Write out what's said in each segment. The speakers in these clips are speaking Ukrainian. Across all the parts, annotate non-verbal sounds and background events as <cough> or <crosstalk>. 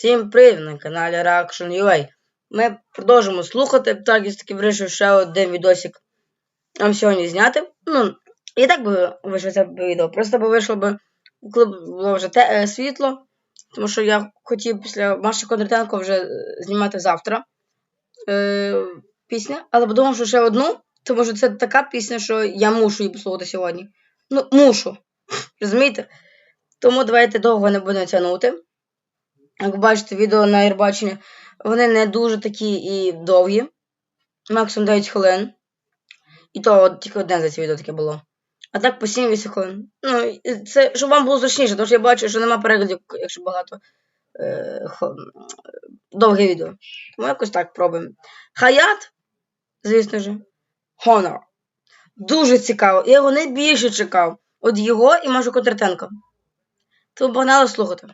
Всім привіт на каналі Reaction.ua. Ми продовжимо слухати, так і таки вирішив ще один відосик вам сьогодні зняти. Ну, і так би вийшло це відео. Просто би вийшло би, коли б було вже те, е, світло, тому що я хотів після Маші Кондратенко вже е, знімати завтра е, пісня, але подумав, що ще одну, тому що це така пісня, що я мушу її послухати сьогодні. Ну, мушу. <laughs> Розумієте? Тому давайте довго не будемо тягнути. Як бачите, відео на Єрбачення, вони не дуже такі і довгі. Максимум 9 хвилин. І то от, тільки одне за це відео таке було. А так по 7-8 хвилин. Ну, це, щоб вам було зручніше, тому що я бачу, що нема переглядів, якщо багато е, хо, довге відео. Тому якось так пробуємо. Хаят, звісно ж, Honor. Дуже цікаво. Я його найбільше чекав. От його і Машу Котратенко. Тому погнали слухати.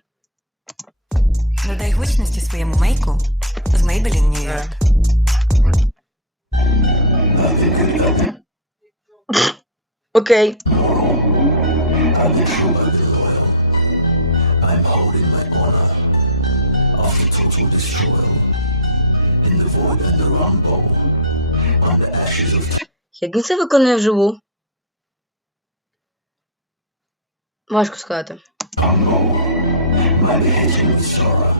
Додай гучності своєму мейку з Maybelline New York. Окей. I'm holding my honor after total destroyal. In the void and the rumble, on the ashes of Як він це виконує вживу? Важко сказати. My beheading sorrow.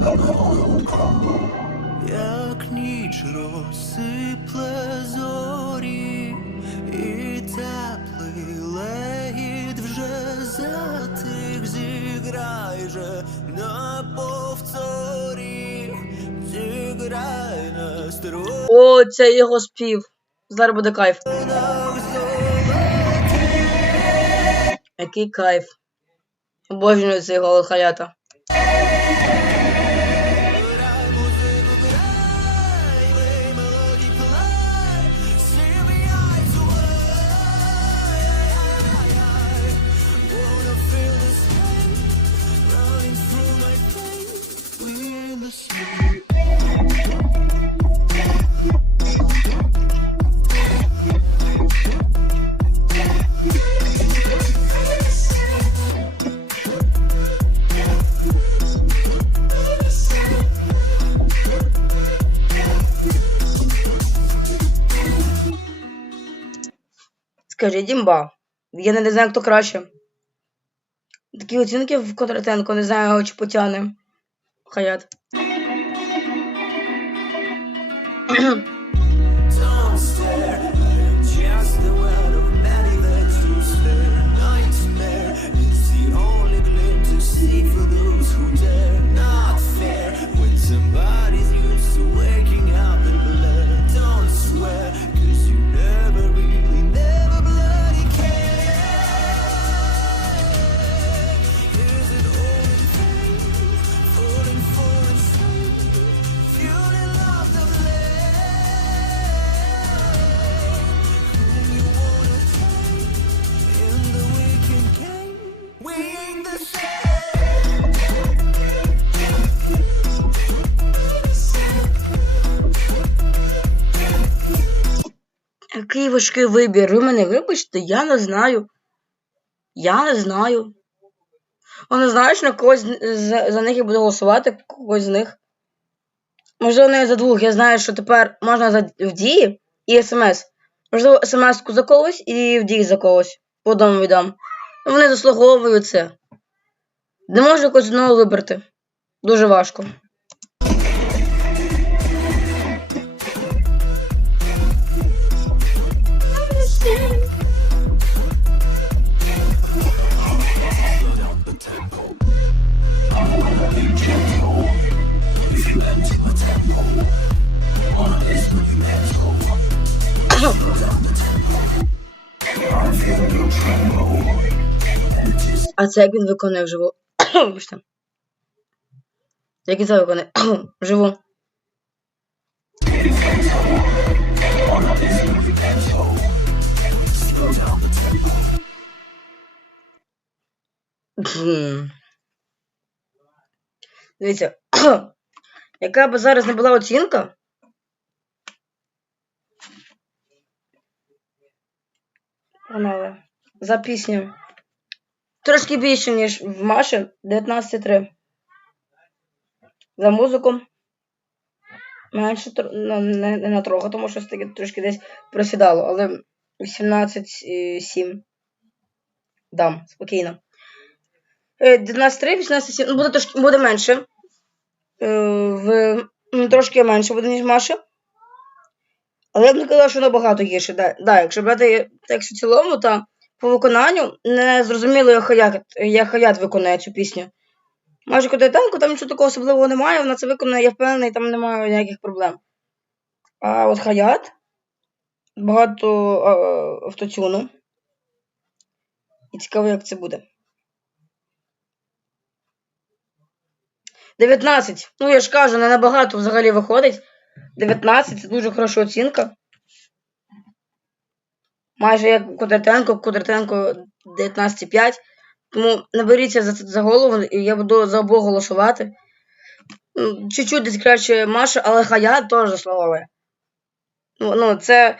But my would crumble. Як ніч розсипле зорі, і теплий легіт вже затих, зіграй же на повторі, зіграй на струнах О, це його спів. Зараз буде кайф. Який кайф. Обожнюю цей голос Хаята. Скажіть, імба. Я не знаю, хто краще. Такі оцінки в Котратенко, не знаю, чи потягне. Хаят. Який важкий вибір. Ви мене вибачте, я не знаю. Я не знаю. Не знаєш, на когось за, за них я буду голосувати, когось з них. Можливо, не за двох. Я знаю, що тепер можна за в і смс. Можливо, смс-ку за когось і в за когось. По одному віддам. Вони заслуговують це. Не можу якось одного вибрати. Дуже важко. А це як він виконує вживу. Вибачте. Як він це виконує вживу. Дивіться, <coughs> яка б зараз не була оцінка. Панове, за пісню. Трошки більше, ніж в Маші 19.3. за музику. Менше ну, не, не на трохи, тому що таки трошки десь просідало, але 18,7. Дам, спокійно. Е, 19,3, 18,7. Ну, буде, трошки, буде менше. Е, в, ну, трошки менше буде, ніж Маша. Але я б не казала, що набагато гірше. Да, да, якщо брати текст у цілому, то по виконанню не зрозуміло, як Хаят, як Хаят виконує цю пісню. Майже Котятенко, там нічого такого особливого немає, вона це виконує, я впевнений, там немає ніяких проблем. А от Хаят багато автотюну. І цікаво, як це буде. 19. Ну, я ж кажу, не набагато взагалі виходить. 19 це дуже хороша оцінка. Майже як у Кондратенко, Кондратенко 19,5. Тому наберіться за, за голову, і я буду за обох голосувати. Ну, Чуть-чуть десь краще Маша, але Хаят теж заслуговує. Ну, ну, це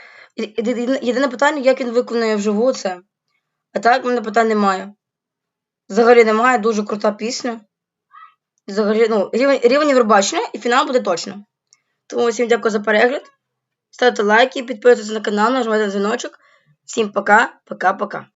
єдине питання, як він виконує вживу це. А так в мене питань немає. Взагалі немає, дуже крута пісня. Взагалі, ну, рівень, рівень Євробачення і фінал буде точно. Тому всім дякую за перегляд. Ставте лайки, підписуйтесь на канал, нажимайте на дзвіночок. Всім пока, пока-пока.